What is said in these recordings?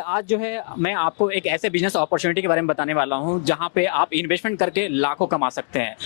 आज जो है मैं आपको एक ऐसे बिजनेस अपॉर्चुनिटी के बारे में बताने वाला हूं जहां पे आप इन्वेस्टमेंट करके लाखों कमा सकते हैं।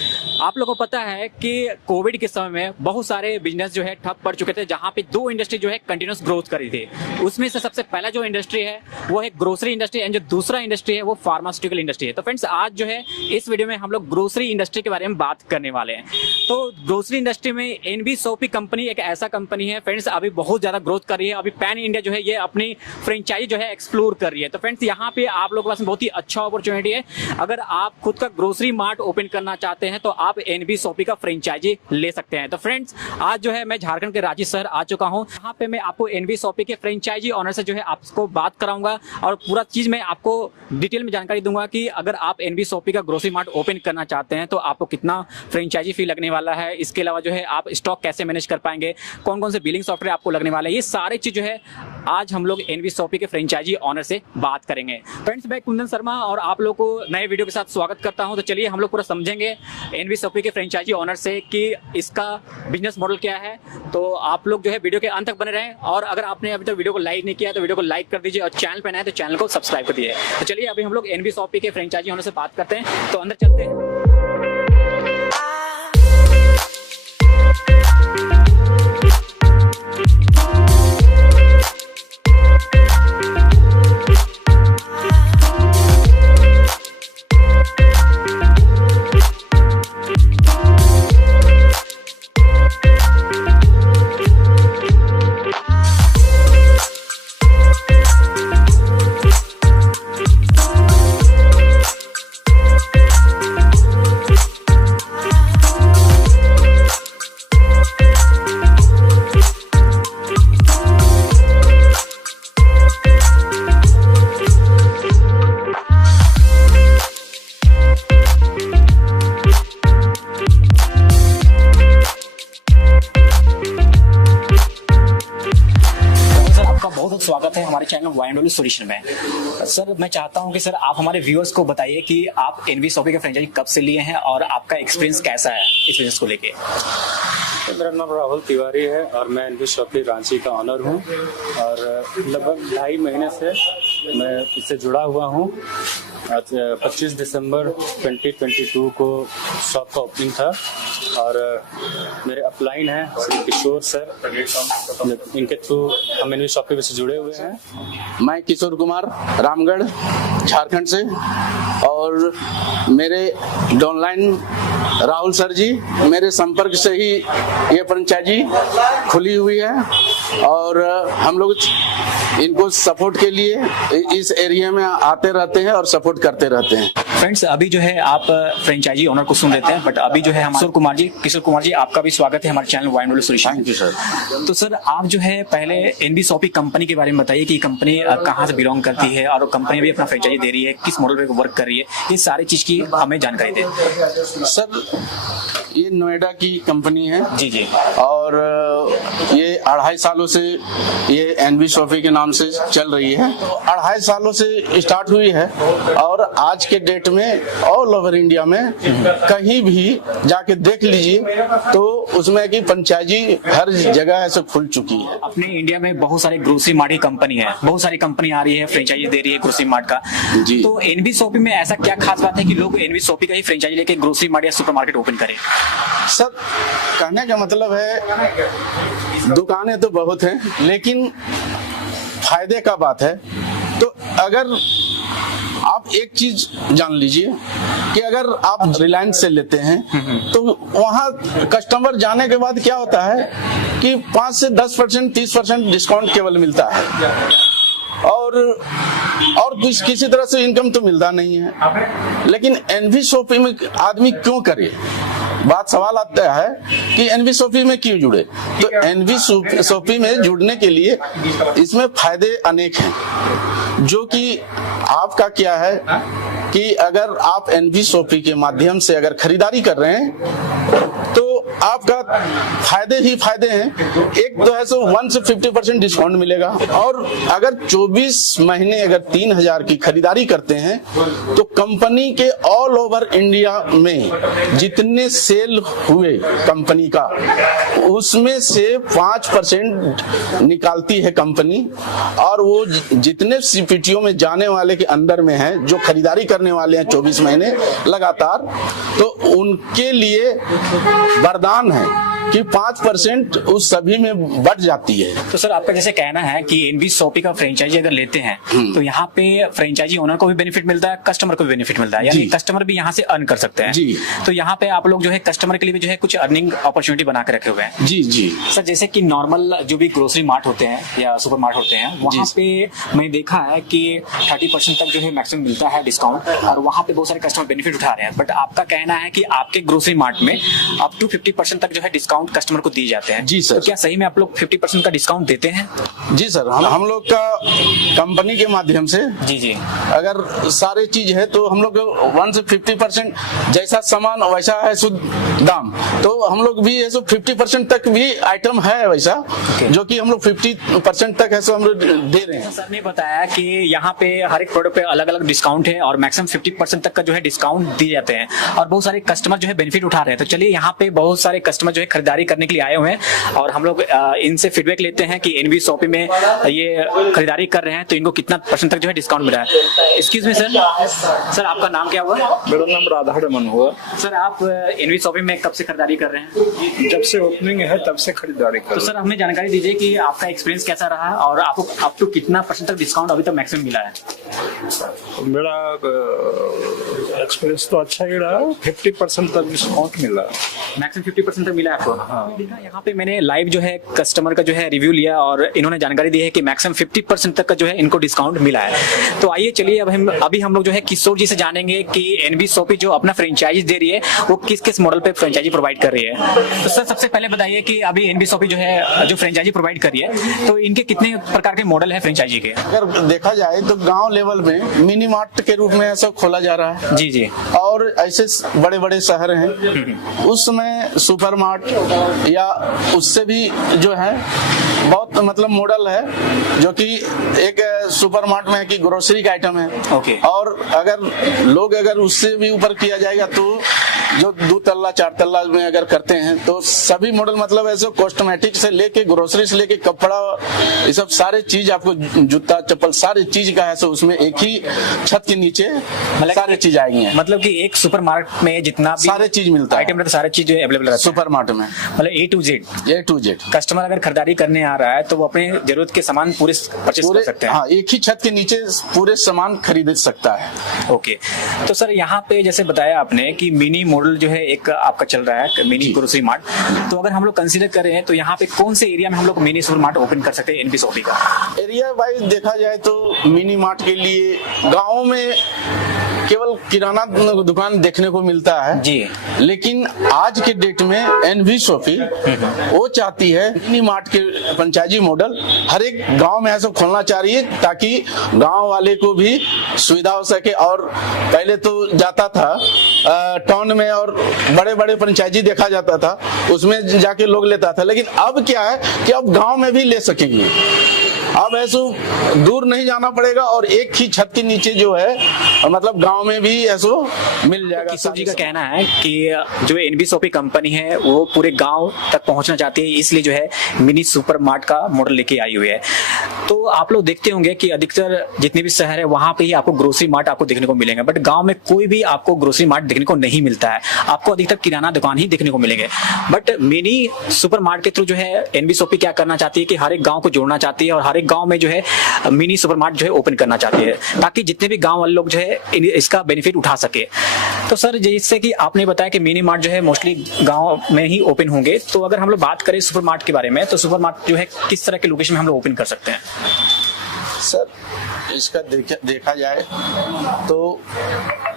आप लोगों को पता है कि कोविड के समय में बहुत सारे बिजनेस जो है ठप पड़ चुके थे, जहां पे दो इंडस्ट्री जो है कंटिन्यूस ग्रोथ करी थी। उसमें से सबसे पहला जो इंडस्ट्री है वो है ग्रोसरी इंडस्ट्री एंड जो दूसरा इंडस्ट्री है वो फार्मास्यूटिकल इंडस्ट्री है। तो फ्रेंड्स, आज जो है इस वीडियो में हम लोग ग्रोसरी इंडस्ट्री के बारे में बात करने वाले हैं। तो ग्रोसरी इंडस्ट्री में एनबी सोपी कंपनी एक ऐसा कंपनी है फ्रेंड्स, अभी बहुत ज्यादा ग्रोथ कर रही है। अभी पैन इंडिया जो है ये अपनी फ्रेंचाइजी जो है एक्सप्लोर कर रही है। तो फ्रेंड्स, यहाँ पे आप लोगों के पास बहुत ही अच्छा अपॉर्चुनिटी है। अगर आप खुद का ग्रोसरी मार्ट ओपन करना चाहते हैं तो आप एनबी सोपी का फ्रेंचाइजी ले सकते हैं। तो फ्रेंड्स, आज जो है मैं झारखंड के रांची शहर आ चुका हूँ। यहाँ पे मैं आपको एनबी सोपी के फ्रेंचाइजी ऑनर से जो है आपको बात कराऊंगा और पूरा चीज मैं आपको डिटेल में जानकारी दूंगा कि अगर आप एनबी सोपी का ग्रोसरी मार्ट ओपन करना चाहते हैं तो आपको कितना फ्रेंचाइजी फी लगने वाला है। इसके अलावा जो है आप स्टॉक कैसे मैनेज कर पाएंगे, कौन कौन से बिलिंग सॉफ्टवेयर आपको लगने वाला है, ये सारी चीज जो है आज हम लोग एनबी सोपी के फ्रेंचाइजी ऑनर से बात करेंगे। फ्रेंड्स, मैं कुंदन शर्मा और आप लोग को नए वीडियो के साथ स्वागत करता हूं। तो चलिए हम लोग पूरा समझेंगे एनबी सोपी के फ्रेंचाइजी ऑनर से कि इसका बिजनेस मॉडल क्या है। तो आप लोग जो है वीडियो के अंत तक बने रहें और अगर आपने अभी तक वीडियो को लाइक नहीं किया तो वीडियो को लाइक कर दीजिए और चैनल पर नए तो चैनल को सब्सक्राइब कर दीजिए। तो चलिए अभी हम लोग एनबी सोपी के फ्रेंचाइजी ऑनर से बात करते हैं। तो अंदर चलते हैं। बहुत स्वागत है हमारे चैनल वाई सॉल्यूशन में। सर, मैं चाहता हूं कि सर आप हमारे व्यूअर्स को बताइए कि आप एनबी सोपी के फ्रेंचाइजी कब से लिए हैं और आपका एक्सपीरियंस कैसा है इस बिजनेस को लेके। मेरा नाम राहुल तिवारी है और मैं एनबी सोपी रांची का ऑनर हूं और लगभग 2.5 महीने से मैं इससे जुड़ा हुआ हूं। आज 25 दिसंबर 2022 को शॉप का ओपनिंग था और मेरे अपलाइन हैं श्री किशोर सर, इनके थ्रू हम एनबी सोपी से जुड़े हुए हैं। मैं किशोर कुमार, रामगढ़, झारखंड से, और मेरे डाउनलाइन राहुल सर जी, मेरे संपर्क से ही ये फ्रेंचाइजी खुली हुई है और हम लोग इनको सपोर्ट के लिए इस एरिया में आते रहते हैं और सपोर्ट करते रहते हैं। फ्रेंड्स, अभी जो है आप फ्रेंचाइजी ओनर को सुन लेते हैं, बट अभी जो है किशोर कुमार जी आपका भी स्वागत है हमारे channel Y solution. Thank you sir. तो सर, आप जो है पहले एनबी सोपी कंपनी के बारे में बताइए कि कंपनी कहाँ से बिलोंग करती है और कंपनी भी अपना फ्रेंचाइजी दे रही है, किस मॉडल पे वर्क कर रही है, ये सारी चीज की हमें जानकारी दें। सर, ये नोएडा की कंपनी है जी और ये 2.5 सालों से ये एनबी सोपी के नाम से चल रही है। 2.5 सालों से स्टार्ट हुई है और आज के डेट में ऑल ओवर इंडिया में कहीं भी जाके देख लीजिए तो उसमें की फ्रेंचाइजी हर जगह ऐसे खुल चुकी है। अपने इंडिया में बहुत सारे ग्रोसरी मार्ट की कंपनी है, बहुत सारी कंपनी आ रही है, फ्रेंचाइजी दे रही है ग्रोसरी मार्ट का जी। तो एनबी सोपी में ऐसा क्या खास बात है कि लोग एनबी सोपी का ही फ्रेंचाइजी लेके ग्रोसरी मार्ट या सुपरमार्केट ओपन करें? सर, कहने का मतलब है दुकानें तो बहुत हैं लेकिन फायदे का बात है। तो अगर आप एक चीज जान लीजिए कि अगर आप रिलायंस से लेते हैं तो वहां कस्टमर जाने के बाद क्या होता है कि 5 से 10%, 30% डिस्काउंट केवल मिलता है और कुछ किसी तरह से इनकम तो मिलता नहीं है। लेकिन एनबी सोपी में आदमी क्यों करे? बात सवाल आता है कि एनबी सोपी में क्यों जुड़े। तो एनबी सोपी में जुड़ने के लिए इसमें फायदे अनेक हैं, जो कि आपका क्या है कि अगर आप एनबी सोपी के माध्यम से अगर खरीदारी कर रहे हैं तो आपका फायदे ही फायदे हैं। एक तो है सो 1 से 50% डिस्काउंट मिलेगा और अगर 24 महीने अगर 3000 की खरीदारी करते हैं तो कंपनी के ऑल ओवर इंडिया में जितने सेल हुए कंपनी का, उसमें से 5% निकालती है कंपनी, और वो जितने सीपीटीओ में जाने वाले के अंदर में है, जो खरीदारी करने वाले हैं 24 महीने लगातार, तो उनके लिए वरदान है कि 5% उस सभी में बढ़ जाती है। तो सर आपका जैसे कहना है कि एनवी शॉपी का फ्रेंचाइजी अगर लेते हैं तो यहाँ पे फ्रेंचाइजी ओनर को भी बेनिफिट मिलता है, कस्टमर को भी बेनिफिट मिलता है, यानी जी। कस्टमर भी यहाँ से अर्न कर सकते हैं। जी। तो यहाँ पे आप लोग जो है कस्टमर के लिए भी जो है कुछ अर्निंग अपॉर्चुनिटी बना के रखे हुए हैं। जी जी सर जैसे कि नॉर्मल जो भी ग्रोसरी मार्ट होते हैं या सुपर मार्ट होते हैं, वहाँ पे मैंने देखा है कि 30% तक जो है मैक्सिमम मिलता है डिस्काउंट, और वहाँ पे बहुत सारे कस्टमर बेनिफिट उठा रहे हैं। बट आपका कहना है कि आपके ग्रोसरी मार्ट में अप टू 50% तक जो है डिस्काउंट कस्टमर को दिए जाते हैं। जी सर। तो क्या सही में आप लोग 50% का डिस्काउंट देते हैं? जी सर, हम लोग का कंपनी के माध्यम से जी जी। अगर सारे चीज है तो हम लोग 1 से 50% जैसा सामान वैसा है शुद्ध दाम, तो हम लोग भी ऐसा 50% तक भी आइटम है वैसा, जो कि हम लोग 50% तक ऐसा हम लोग दे रहे हैं। सर ने बताया कि यहाँ पे हर एक प्रोडक्ट पे अलग अलग डिस्काउंट है और मैक्सिमम 50% तक का जो है डिस्काउंट दिए जाते हैं, और बहुत सारे कस्टमर जो है बेनिफिट उठा रहे हैं। तो चलिए यहाँ पे बहुत सारे कस्टमर जो है खरीदारी करने के लिए आए हुए हैं, और हम लोग इनसे फीडबैक लेते हैं कि एनवी शॉपी में ये खरीदारी कर रहे हैं तो इनको कितना % तक जो है डिस्काउंट मिला है। एक्सक्यूज मी सर आपका नाम क्या हुआ? मेरा नाम राधा रमन हुआ। सर आप एनवी शॉपी में कब से खरीदारी कर रहे हैं? जब से ओपनिंग है तब से खरीदारी कर तो सर हमें जानकारी दीजिए कि आपका एक्सपीरियंस कैसा रहा और आपको अप टू कितना % तक डिस्काउंट अभी तक मैक्सिमम मिला है? मेरा एक्सपीरियंस तो अच्छा ही रहा, 50% तक डिस्काउंट मिला। मैक्सिमम 50% तक मिला है आपको? हाँ। यहाँ पे मैंने लाइव जो है कस्टमर का जो है रिव्यू लिया, और इन्होंने जानकारी दी है कि मैक्सिमम 50% तक का जो है इनको डिस्काउंट मिला है। तो आइए चलिए अभी हम लोग जो है किशोर जी से जानेंगे कि एनवी शॉपी जो अपना फ्रेंचाइजी दे रही है वो किस किस मॉडल पे फ्रेंचाइजी प्रोवाइड कर रही है। तो सर सबसे पहले बताइए कि अभी एनवी शॉपी जो है जो फ्रेंचाइजी प्रोवाइड कर रही है, तो इनके कितने प्रकार के मॉडल है फ्रेंचाइजी के? अगर देखा जाए तो गांव लेवल में मिनी मार्ट के रूप में ऐसा खोला जा रहा है। जी जी। और ऐसे बड़े बड़े शहर हैं, उस समय सुपर मार्ट या उससे भी जो है बहुत मतलब मॉडल है, जो कि एक सुपर मार्ट में है कि ग्रोसरी का आइटम है। ओके। और अगर उससे भी ऊपर किया जाएगा तो जो 2 तल्ला 4 तल्ला में अगर करते हैं तो सभी मॉडल मतलब ऐसे कॉस्मेटिक से लेके ग्रोसरी से लेके कपड़ा, ये सब सारे चीज आपको जूता चप्पल सारी चीज का है, सो उसमें एक ही छत के नीचे सारे चीज आएंगे। मतलब कि एक सुपर मार्केट में जितना भी सारे चीज मिलता है, आइटम रहता है, सारे चीज अवेलेबल रहता है सुपर मार्ट में, मतलब A to Z। कस्टमर अगर खरीदारी करने आ रहा है तो वो अपने जरूरत के सामान पूरे परचेज कर सकते हैं। हाँ, एक ही छत के नीचे पूरे सामान खरीद सकता है। ओके। तो सर यहाँ पे जैसे बताया आपने कि मिनी मॉडल जो है एक आपका चल रहा है मिनी ग्रोसरी मार्ट, तो अगर हम लोग कंसीडर करें तो यहाँ पे कौन से एरिया में हम लोग मिनी सुपर मार्ट ओपन कर सकते हैं एनवी शॉपी का? एरिया वाइज देखा जाए तो मिनी मार्ट के लिए गाँव में केवल किराना दुकान देखने को मिलता है जी, लेकिन आज के डेट में एनवी शॉपी वो चाहती है मिनी मार्ट के फ्रेंचाइजी मॉडल हर एक गांव में ऐसा खोलना चाह रही है, ताकि गांव वाले को भी सुविधा हो सके। और पहले तो जाता था टाउन में और बड़े बड़े फ्रेंचाइजी देखा जाता था, उसमें जाके लोग लेता था, लेकिन अब क्या है कि अब गांव में भी ले सकेंगे। अब ऐसा दूर नहीं जाना पड़ेगा और एक ही छत के नीचे जो है मतलब गांव में भी ऐसा मिल जाएगा। किशोर जी का कहना है कि जो एनवी शॉपी कंपनी है वो पूरे गांव तक पहुंचना चाहती है, इसलिए जो है मिनी सुपर मार्ट का मॉडल लेके आई हुई है। तो आप लोग देखते होंगे कि अधिकतर जितने भी शहर है वहां पे ही आपको ग्रोसरी मार्ट आपको देखने को मिलेंगे, बट गांव में कोई भी आपको ग्रोसरी मार्ट देखने को नहीं मिलता है, आपको अधिकतर किराना दुकान ही देखने को मिलेंगे। बट मिनी सुपर मार्ट के थ्रू जो है एनवी शॉपी क्या करना चाहती है कि हर एक गांव को जोड़ना चाहती है और हर एक गांव में जो है मिनी सुपर मार्ट जो है ओपन करना चाहती है, ताकि जितने भी गांव वाले लोग जो है इसका बेनिफिट उठा सके। तो सर जैसे कि आपने बताया कि मिनी मार्ट जो है मोस्टली गांव में ही ओपन होंगे, तो अगर हम लोग बात करें सुपर मार्ट के बारे में, तो सुपर मार्ट जो है किस तरह के लोकेशन में हम लोग ओपन कर सकते हैं? सर इसका देखा जाए तो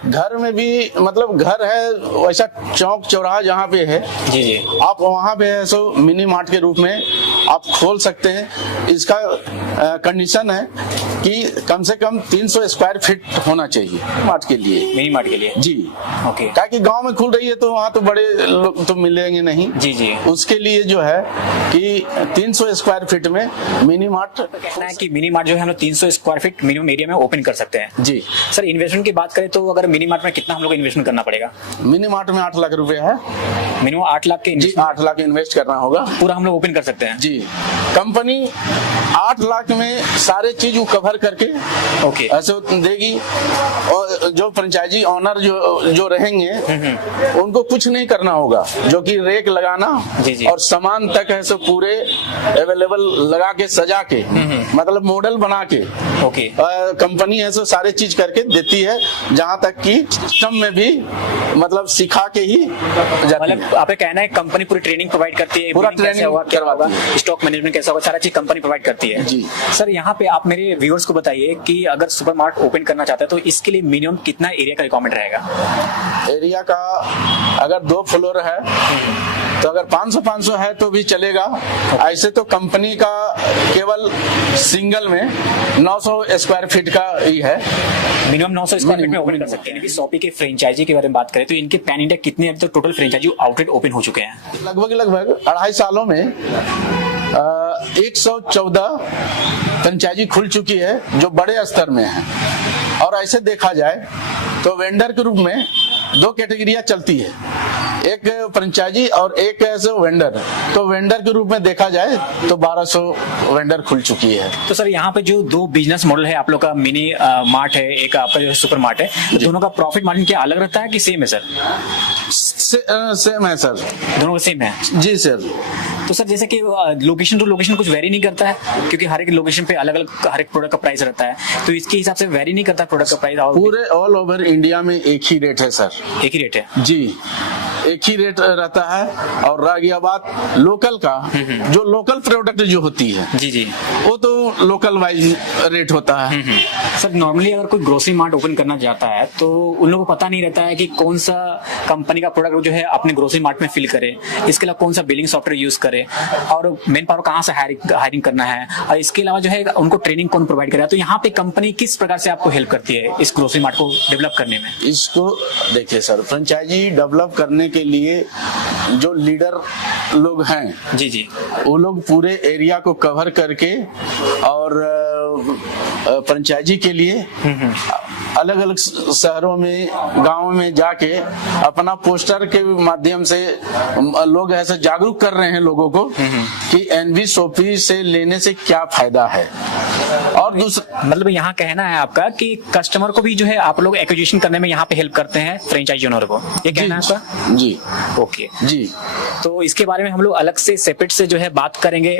घर में भी मतलब घर है वैसा चौक चौराहा जहाँ पे है जी जी, आप वहाँ पे है सो मिनी मार्ट के रूप में आप खोल सकते हैं। इसका कंडीशन है कि कम से कम 300 स्क्वायर फीट होना चाहिए मार्ट के लिए, मिनी मार्ट के लिए। जी। ओके। ताकि गांव में खुल रही है तो वहाँ तो बड़े लोग तो मिलेंगे नहीं। जी जी। उसके लिए जो है कि 300 स्क्वायर फीट में मिनी मार्ट। कहना है कि मिनी मार्ट जो है हम लोग 300 स्क्वायर फीट मिनिमम एरिया में ओपन कर सकते हैं। जी सर, इन्वेस्टमेंट की बात करें तो अगर मिनी मार्ट में कितना हम लोग इन्वेस्टमेंट करना पड़ेगा? मिनी मार्ट में 8 लाख रुपए है। मिनिमम 8 लाख के जी, 8 लाख इन्वेस्ट करना होगा। पूरा हम लोग ओपन कर सकते हैं। जी, कंपनी 8 लाख में सारे चीज वो कवर करके ओके ऐसे देगी। और जो फ्रेंचाइजी ऑनर जो रहेंगे उनको कुछ नहीं करना होगा, जो कि रेक लगाना जी जी। और सामान तक ऐसे पूरे अवेलेबल लगा के सजा के मतलब मॉडल बना के ओके कंपनी ऐसे सारे चीज करके देती है। जहां तक कि सिस्टम में भी मतलब सिखा के ही जाती मतलब है। आपका कहना है कंपनी पूरी ट्रेनिंग प्रोवाइड करती है, पूरा बिलिंग कैसे ट्रेनिंग होगा, क्या होगा, करवाती स्टॉक मैनेजमेंट कैसा होगा, सारा चीज कंपनी प्रोवाइड करती है। जी। सर, यहाँ पे आप मेरे व्यूअर्स को बताइए कि अगर सुपरमार्ट ओपन करना चाहते हैं तो इसके लिए मिनिमम कितना एरिया का रिक्वायरमेंट रहेगा? एरिया का अगर 2 फ्लोर है तो अगर 500 है तो भी चलेगा। ऐसे तो कंपनी का केवल सिंगल में 900 स्क्वायर फीट का ही है। मिनिमम 900 स्क्वायर फीट में ओपन कर सकते हैं। शॉपी के फ्रेंचाइजी के बारे में बात करें तो इनके पैन इंडिया कितने अभी तक टोटल फ्रेंचाइजी आउटलेट ओपन हो चुके हैं? लगभग 2.5 सालों में 114 फ्रेंचाइजी खुल चुकी है जो बड़े स्तर में है। और ऐसे देखा जाए तो वेंडर के रूप में 2 कैटेगरियां चलती है, एक फ्रेंचाइजी और एक ऐसे वेंडर। तो वेंडर के रूप में देखा जाए तो 1200 वेंडर खुल चुकी है। तो सर, यहाँ पे जो 2 बिजनेस मॉडल है आप लोग का, मिनी मार्ट है, एक आपका जो सुपर मार्ट है, तो दोनों का प्रॉफिट मार्जिन क्या अलग रहता है कि सेम है सर? सेम है सर। दोनों का सेम है? जी सर। तो सर, जैसे कि लोकेशन टू लोकेशन कुछ वेरी नहीं करता है, क्योंकि हर एक लोकेशन पे अलग अलग हर एक प्रोडक्ट का प्राइस रहता है, तो इसके हिसाब से वेरी नहीं करता प्रोडक्ट का प्राइस? और पूरे ऑल ओवर इंडिया में एक ही रेट है सर। एक ही रेट है? जी, एक ही रेट रहता है। और रह गया बात लोकल का, जो लोकल प्रोडक्ट जो होती है जी जी, वो तो लोकल वाइज रेट होता है। सर, नॉर्मली अगर कोई ग्रोसरी मार्ट ओपन करना चाहता है तो उन लोगों को पता नहीं रहता है कि कौन सा कंपनी का प्रोडक्ट जो है अपने ग्रोसरी मार्ट में फिल करे, इसके अलावा कौन सा बिलिंग सॉफ्टवेयर यूज करे, और मेन पावर कहाँ से हायरिंग करना है, और इसके अलावा जो है उनको ट्रेनिंग कौन प्रोवाइड करे। तो यहाँ पे कंपनी किस प्रकार से आपको हेल्प करती है इस ग्रोसरी मार्ट को डेवलप करने में? इसको देखिए सर, फ्रेंचाइजी डेवलप करने के लिए जो लीडर लोग हैं जी जी, वो लोग पूरे एरिया को कवर करके और फ्रेंचाइजी के लिए अलग अलग शहरों में गांव में जाके अपना पोस्टर के माध्यम से लोग ऐसे जागरूक कर रहे हैं लोगों को कि एनवी शॉपी से लेने से क्या फायदा है। और दूसरा मतलब यहाँ कहना है आपका कि कस्टमर को भी जो है आप लोग एक्विजिशन करने में यहाँ पे हेल्प करते हैं फ्रेंचाइजी ओनर को, ये कहना है आपका? जी ओके जी। तो इसके बारे में हम लोग अलग से सेपरेट से जो है बात करेंगे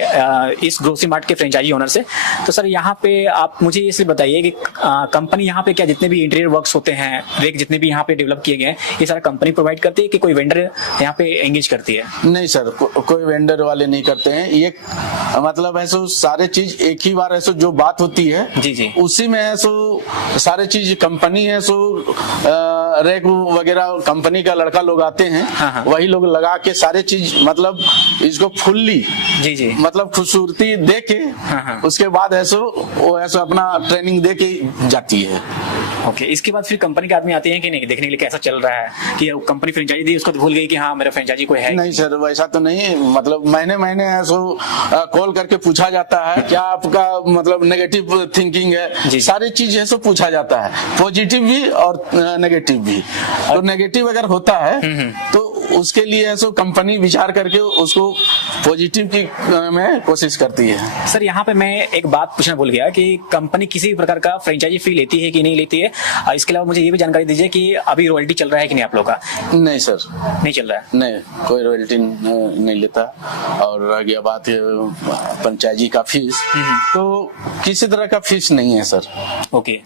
इस ग्रोसरी मार्ट के फ्रेंचाइजी ओनर से। तो सर, यहाँ पे आप मुझे ये बताइए कि कंपनी यहाँ पे क्या जितने भी इंटीरियर वर्क्स होते हैं, रेक जितने भी यहाँ पे डेवलप किए गए हैं, ये सारा कंपनी प्रोवाइड करती है कि कोई वेंडर यहाँ पे एंगेज करती है? नहीं सर, कोई वेंडर वाले नहीं करते हैं। ये मतलब ऐसे सारे चीज एक ही बार ऐसे जो बात होती है जी जी, उसी में है सो सारे चीज कंपनी है सो रेक वगैरह कंपनी का लड़का लोग आते हैं। हाँ। वही लोग लगा के सारे चीज मतलब इसको फुल्ली जी जी, मतलब खूबसूरती दे के हाँ। उसके बाद ऐसो वो ऐसो अपना ट्रेनिंग दे के जाती है। ओके। इसके बाद फिर कंपनी के आदमी आते हैं कि नहीं देखने के लिए कैसा चल रहा है, कि कंपनी फ्रेंचाइजी दी उसको तो भूल गई कि हाँ मेरा फ्रेंचाइजी कोई है? नहीं सर, वैसा तो नहीं। मतलब महीने ऐसो कॉल करके पूछा जाता है क्या आपका मतलब नेगेटिव थिंकिंग है, सारी चीज ऐसे पूछा जाता है, पॉजिटिव भी और नेगेटिव भी। तो नेगेटिव अगर होता है तो उसके लिए ऐसो कंपनी विचार करके उसको पॉजिटिव की में कोशिश करती है। सर, यहाँ पे मैं एक बात पूछना भूल गया कि कंपनी किसी भी प्रकार का फ्रेंचाइजी फी लेती है कि नहीं लेती है, और इसके अलावा मुझे ये भी जानकारी दीजिए कि अभी रॉयल्टी चल रहा है कि नहीं आप लोग का? नहीं सर, नहीं चल रहा है? नहीं, कोई रॉयल्टी नहीं लेता। और रह गया बात फ्रेंचाइजी का फीस, तो किसी तरह का फीस नहीं है सर। ओके,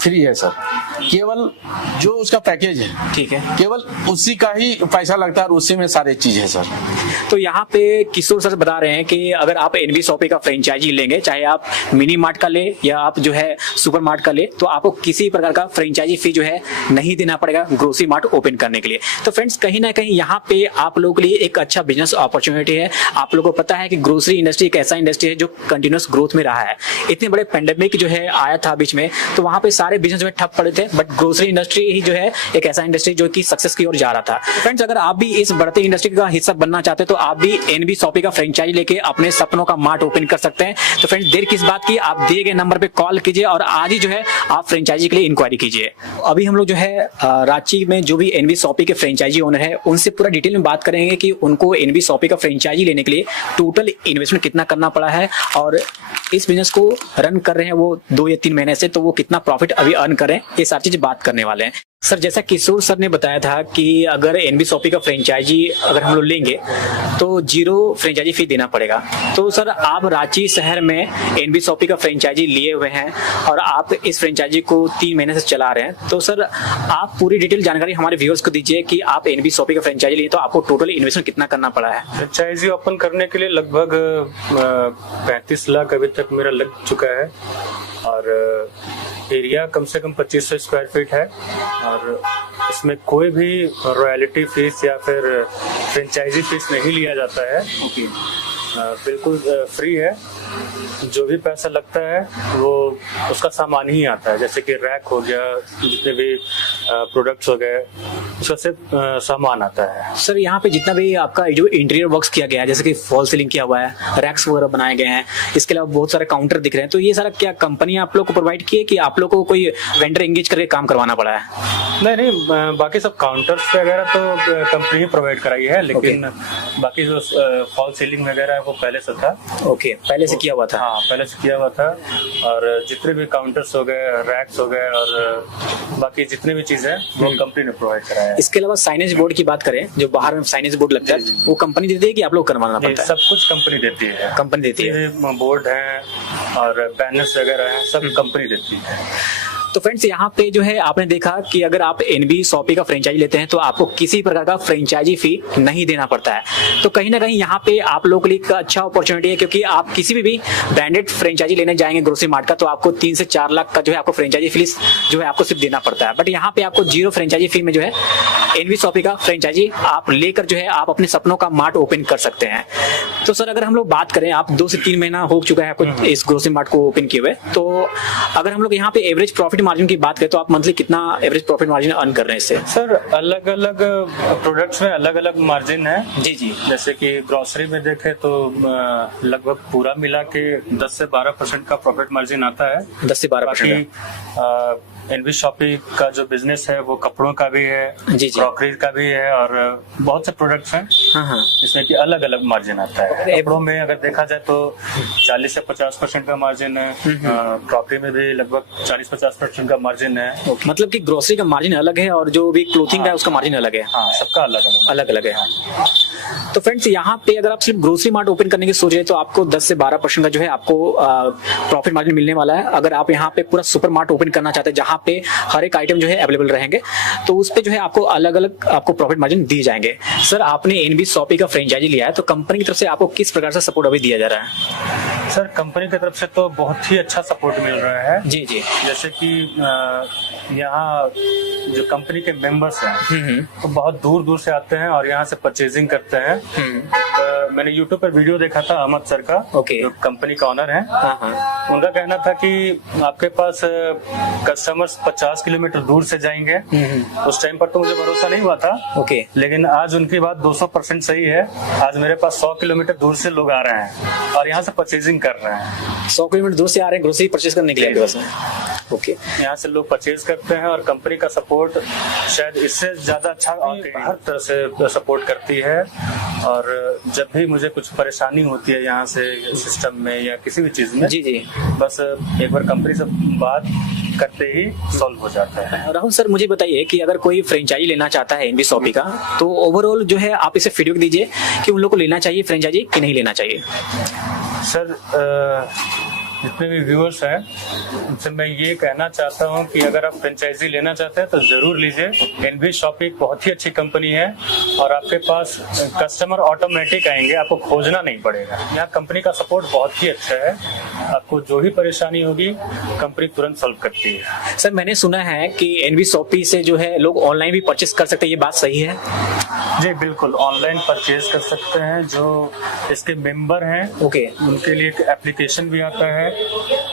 फ्री है सर। केवल जो उसका पैकेज है, ठीक है। केवल उसी का ही पैसा लगता है और उसी में सारी चीज है सर। तो यहाँ पे किशोर सर बता रहे हैं कि अगर आप एनवी शॉपी का फ्रेंचाइजी लेंगे, चाहे आप मिनी मार्ट का ले या आप जो है सुपर मार्ट का ले, तो आपको किसी प्रकार का फ्रेंचाइजी फी जो है नहीं देना पड़ेगा ग्रोसरी मार्ट ओपन करने के लिए। तो फ्रेंड्स, कहीं ना कहीं यहाँ पे आप लोगों के लिए एक अच्छा बिजनेस अपॉर्चुनिटी है। आप लोगों को पता है कि ग्रोसरी इंडस्ट्री एक ऐसा इंडस्ट्री है जो कंटिन्यूस ग्रोथ में रहा है। इतने बड़े पेंडेमिक जो है आया था बीच में, तो वहां पे सारे बिजनेस जो है ठप पड़े थे, बट ग्रोसरी इंडस्ट्री ही जो है एक ऐसा इंडस्ट्री जो कि सक्सेस की ओर जा रहा था। फ्रेंड्स, अगर आप भी इस बढ़ती इंडस्ट्री का हिस्सा बनना चाहते हैं तो आप भी एनवी शॉपी का फ्रेंचाइजी लेके अपने सपनों का मार्ट ओपन कर सकते हैं। तो फ्रेंड्स, देर किस बात की, आप दिए गए नंबर पे कॉल कीजिए और आज ही जो है आप फ्रेंचाइजी के लिए इंक्वायरी कीजिए। अभी हम लोग जो है रांची में जो भी एनवी शॉपी के फ्रेंचाइजी ओनर है उनसे पूरा डिटेल में बात करेंगे कि उनको एनवी शॉपी का फ्रेंचाइजी लेने के लिए टोटल इन्वेस्टमेंट कितना करना पड़ा है और इस बिजनेस को रन कर रहे हैं वो 2 या 3 महीने से, तो वो कितना प्रॉफिट अभी अर्न कर रहे हैं, ये सारी चीजें बात करने वाले हैं। सर, जैसा किशोर सर ने बताया था कि अगर एनवी शॉपी का फ्रेंचाइजी अगर हम लोग लेंगे तो 0 फ्रेंचाइजी फी देना पड़ेगा। तो सर, आप रांची शहर में एनवी शॉपी का फ्रेंचाइजी लिए हुए हैं और आप इस फ्रेंचाइजी को 3 महीने से चला रहे हैं, तो सर आप पूरी डिटेल जानकारी हमारे व्यूअर्स को दीजिए कि आप एनवी शॉपी का फ्रेंचाइजी लिए तो आपको टोटल इन्वेस्टमेंट कितना करना पड़ा है। फ्रेंचाइजी ओपन करने के लिए लगभग 35 लाख अभी तक मेरा लग चुका है और एरिया कम से कम 2500 स्क्वायर फीट है और इसमें कोई भी रॉयल्टी फीस या फिर फ्रेंचाइजी फीस नहीं लिया जाता है। बिल्कुल फ्री है। जो भी पैसा लगता है वो उसका सामान ही आता है, जैसे कि रैक हो गया, जितने भी प्रोडक्ट्स हो गए, उसका सिर्फ सामान आता है। सर, यहाँ पे जितना भी आपका जो इंटीरियर वर्क्स किया गया है, जैसे कि फॉल सीलिंग किया हुआ है, रैक्स वगैरह बनाए गए हैं, इसके अलावा बहुत सारे काउंटर दिख रहे हैं, तो ये सारा क्या कंपनी आप लोग को प्रोवाइड की है कि आप लोग को कोई वेंडर एंगेज करके काम करवाना पड़ा है? नहीं, बाकी सब काउंटर्स वगैरह तो कंपनी ही प्रोवाइड कराई है, लेकिन बाकी जो फॉल सीलिंग वगैरह है वो पहले से था। ओके, पहले से किया हुआ था। हाँ, पहले से किया हुआ था और जितने भी काउंटर्स हो गए, रैक्स हो गए और बाकी जितने भी चीजें वो कंपनी ने प्रोवाइड कराया है। इसके अलावा साइनेज बोर्ड की बात करें, जो बाहर में साइनेज बोर्ड लगता है, वो कंपनी देती है कि आप लोग करवाना पड़ता है? सब कुछ कंपनी देती है। कंपनी देती है। बोर्ड है और बैनर्स वगैरह हैं, सब कंपनी देती है। तो फ्रेंड्स, यहाँ पे जो है आपने देखा कि अगर आप एनवी शॉपी का फ्रेंचाइजी लेते हैं तो आपको किसी प्रकार का फ्रेंचाइजी फी नहीं देना पड़ता है। तो कहीं ना कहीं यहाँ पे आप लोगों के लिए एक अच्छा अपॉर्चुनिटी है, क्योंकि आप किसी भी ब्रांडेड फ्रेंचाइजी लेने जाएंगे ग्रोसरी मार्ट का तो आपको 3 से 4 लाख का जो है आपको फ्रेंचाइजी फीस जो है आपको सिर्फ देना पड़ता है। बट यहाँ पे आपको 0 फ्रेंचाइजी फी में जो है एनवी शॉपी का फ्रेंचाइजी आप लेकर जो है आप अपने सपनों का मार्ट ओपन कर सकते हैं। तो सर, अगर हम लोग बात करें, आप 2 से 3 महीना हो चुका है आपको इस ग्रोसरी मार्ट को ओपन किए हुए, तो अगर हम लोग यहाँ पे एवरेज प्रॉफिट मार्जिन की बात करें तो आप मंथली कितना एवरेज प्रॉफिट मार्जिन अर्न कर रहे हैं इससे? सर, अलग अलग प्रोडक्ट्स में अलग अलग मार्जिन है। जी जी। जैसे कि ग्रोसरी में देखें तो लगभग पूरा मिला के 10 से 12% का प्रॉफिट मार्जिन आता है। 10 से 12%। एनवी शॉपी का जो बिजनेस है वो कपड़ों का भी है, क्रॉकरी का भी है और बहुत से प्रोडक्ट्स हैं जिसमें कि अलग अलग मार्जिन आता है। कपड़ों में अगर देखा जाए तो 40 से 50% का मार्जिन है, क्रॉकरी में भी लगभग 40-50% का मार्जिन है। मतलब कि ग्रोसरी का मार्जिन अलग है और जो भी क्लोथिंग का है उसका मार्जिन अलग है। हाँ, सबका अलग अलग है। तो फ्रेंड्स, यहाँ पे अगर आप सिर्फ ग्रोसरी मार्ट ओपन करने की सोच रहे हैं तो आपको 10 से 12% का जो है आपको प्रॉफिट मार्जिन मिलने वाला है। अगर आप यहाँ पे पूरा सुपर मार्ट ओपन करना चाहते हैं जहाँ पे हर एक आइटम जो है अवेलेबल रहेंगे तो उस पे जो है आपको अलग अलग आपको प्रॉफिट मार्जिन दिए जाएंगे। सर, आपने एनवी शॉपी का फ्रेंचाइजी लिया है तो कंपनी की तरफ से आपको किस प्रकार से सपोर्ट अभी दिया जा रहा है? सर, कंपनी की तरफ से तो बहुत ही अच्छा सपोर्ट मिल रहा है। जी जी। जैसे कि यहाँ जो कंपनी के मेंबर्स हैं तो बहुत दूर दूर से आते हैं और यहाँ से परचेजिंग करते हैं। मैंने यूट्यूब पर वीडियो देखा था अहमद सर का, जो कंपनी का ऑनर है। उनका कहना था कि आपके पास कस्टमर्स 50 किलोमीटर दूर से जाएंगे। उस टाइम पर तो मुझे भरोसा नहीं हुआ था, लेकिन आज उनकी बात 200% सही है। आज मेरे पास 100 किलोमीटर दूर से लोग आ रहे हैं और यहाँ से परचेजिंग कर रहे हैं। 100 किलोमीटर दूर से आ रहे हैं ग्रोसरी परचेज करने के लिए? ओके, यहाँ से लोग परचेज करते हैं और कंपनी का सपोर्ट शायद इससे ज्यादा अच्छा हर तरह से सपोर्ट करती है। और जब भी मुझे कुछ परेशानी होती है यहाँ से सिस्टम में या किसी भी चीज में, जी जी, बस एक बार कंपनी से बात करते ही सॉल्व हो जाता है। राहुल सर, मुझे बताइए कि अगर कोई फ्रेंचाइजी लेना चाहता है एनवी शॉपी का तो ओवरऑल जो है आप इसे फीडबैक दीजिए कि उन लोगों को लेना चाहिए फ्रेंचाइजी कि नहीं लेना चाहिए? सर, जितने भी व्यूअर्स हैं उनसे मैं ये कहना चाहता हूँ कि अगर आप फ्रेंचाइजी लेना चाहते हैं तो जरूर लीजिए। एनवी शॉपी बहुत ही अच्छी कंपनी है और आपके पास कस्टमर ऑटोमेटिक आएंगे, आपको खोजना नहीं पड़ेगा। यहाँ कंपनी का सपोर्ट बहुत ही अच्छा है, आपको जो भी परेशानी होगी कंपनी तुरंत सॉल्व करती है। सर मैंने सुना है कि एनवी शॉपी से जो है लोग ऑनलाइन भी परचेस कर सकते हैं, ये बात सही है? जी बिल्कुल, ऑनलाइन परचेज कर सकते हैं। जो इसके मेंबर हैं ओके, उनके लिए एक एप्लीकेशन भी आता है,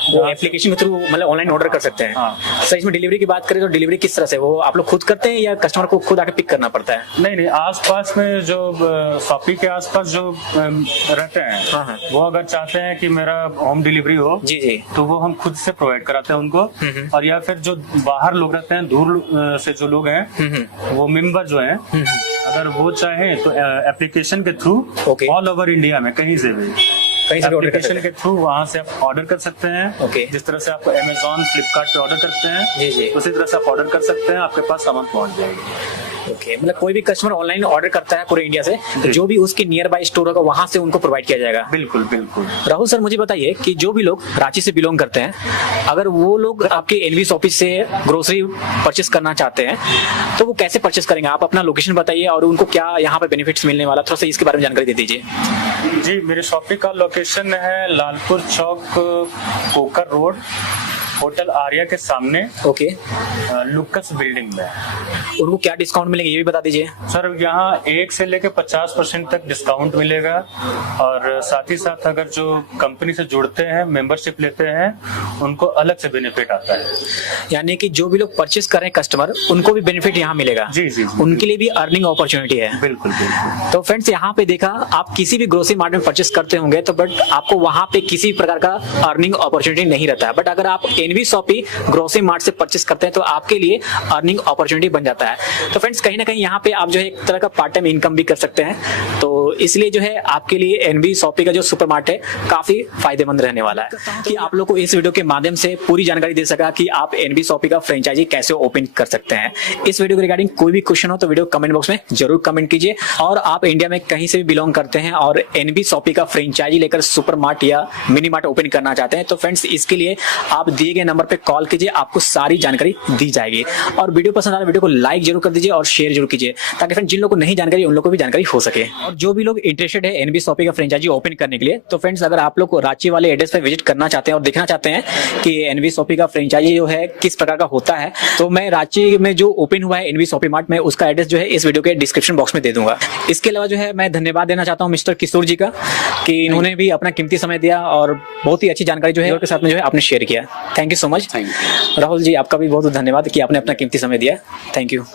वो एप्लीकेशन के थ्रू मतलब ऑनलाइन ऑर्डर कर सकते हैं। हाँ। सर इसमें डिलीवरी की बात करें तो डिलीवरी किस तरह से, वो आप लोग खुद करते हैं या कस्टमर को खुद आके पिक करना पड़ता है? नहीं, आसपास में जो शॉपी के आसपास जो रहते हैं, हाँ। वो अगर चाहते हैं कि मेरा होम डिलीवरी हो जी जी, तो वो हम खुद से प्रोवाइड कराते हैं उनको। और या फिर जो बाहर लोग रहते हैं, दूर से जो लोग हैं, वो मेंबर जो हैं, अगर वो चाहें तो एप्लीकेशन के through Okay. All over India में कहीं से भी ऑर्डर कर एप्लीकेशन सकते के थ्रू वहाँ से आप ऑर्डर कर सकते हैं। Okay. जिस तरह से आप अमेजोन, फ्लिपकार्ट पे ऑर्डर करते हैं, जी जी, उसी तरह से आप ऑर्डर कर सकते हैं, आपके पास सामान पहुँच जाएगी। ओके। मतलब कोई भी कस्टमर ऑनलाइन ऑर्डर करता है पूरे इंडिया से, तो जो भी उसके नियर बाय स्टोर होगा वहां से उनको प्रोवाइड किया जाएगा। बिल्कुल बिल्कुल। राहुल सर मुझे बताइए कि जो भी लोग रांची से बिलोंग करते हैं, अगर वो लोग आपके एनवी शॉपी से ग्रोसरी परचेस करना चाहते हैं तो वो कैसे परचेस करेंगे? आप अपना लोकेशन बताइए और उनको क्या यहाँ पे बेनिफिट्स मिलने वाला, थोड़ा सा इसके बारे में जानकारी दे दीजिए। जी, मेरे शॉपी का लोकेशन है लालपुर चौक, कोकर रोड, होटल आर्या के सामने, ओके। लुकस बिल्डिंग में। उनको क्या डिस्काउंट मिलेंगे ये भी बता दीजिए। सर यहाँ 1 से लेकर 50% तक डिस्काउंट मिलेगा और साथ ही साथ अगर जो कंपनी से जुड़ते हैं, मेंबरशिप लेते हैं, उनको अलग से बेनिफिट आता है। यानी कि जो भी लोग परचेस कर रहे हैं कस्टमर, उनको भी बेनिफिट यहाँ मिलेगा। जी जी, उनके लिए भी अर्निंग अपॉर्चुनिटी है। बिल्कुल बिल्कुल। तो फ्रेंड्स यहाँ पे देखा, आप किसी भी ग्रोसरी मार्ट में परचेस करते होंगे तो बट आपको वहां पे किसी प्रकार का अर्निंग अपॉर्चुनिटी नहीं रहता है, बट अगर आप एनवी शॉपी ग्रोसरी मार्ट से परचेस करते हैं तो आपके लिए अर्निंग अपॉर्चुनिटी बन जाता है। तो फ्रेंड्स कहीं ना कहीं यहाँ पे आप जो है एक तरह का पार्ट टाइम इनकम भी कर सकते हैं, तो इसलिए जो है आपके लिए एनवी शॉपी का जो सुपर मार्ट है काफी फायदेमंद रहने वाला है। कि आप लोग को इस वीडियो के माध्यम से पूरी जानकारी दे सका कि आप एनवी शॉपी का फ्रेंचाइजी कैसे ओपन कर सकते हैं। इस वीडियो के रिगार्डिंग कोई भी क्वेश्चन हो तो वीडियो कमेंट बॉक्स में जरूर कमेंट कीजिए। और आप इंडिया में कहीं से भी बिलोंग करते हैं और एनवी शॉपी का फ्रेंचाइजी लेकर सुपर मार्ट या मिनी मार्ट ओपन करना चाहते हैं तो फ्रेंड्स इसके लिए आप दिए गए नंबर पे कॉल कीजिए, आपको सारी जानकारी दी जाएगी। और वीडियो पसंद आ रहा है वीडियो को लाइक जरूर कर दीजिए और शेयर जरूर कीजिए, ताकि फ्रेंड्स जिन लोगों को नहीं जानकारी उन लोगों को भी जानकारी हो सके। और जो भी लोग इंटरेस्टेड है एनवी शॉपी का फ्रेंचाइजी ओपन करने के लिए, तो फ्रेंड्स अगर आप लोग को रांची वाले एड्रेस पे विजिट करना चाहते हैं और देखना चाहते हैं कि एनवी शॉपी का फ्रेंचाइजी जो है किस प्रकार का होता है, तो मैं रांची में जो ओपन हुआ है एनवी शॉपी मार्ट में, उसका एड्रेस जो है इस वीडियो के डिस्क्रिप्शन बॉक्स में दे दूंगा। इसके अलावा जो है मैं धन्यवाद देना चाहता हूँ मिस्टर किशोर जी का, कि इन्होंने भी अपना कीमती समय दिया और बहुत ही अच्छी जानकारी जो है के साथ में जो है आपने शेयर किया। Thank you so much. Rahul ji आपका भी बहुत बहुत धन्यवाद कि आपने अपना कीमती समय दिया। Thank you.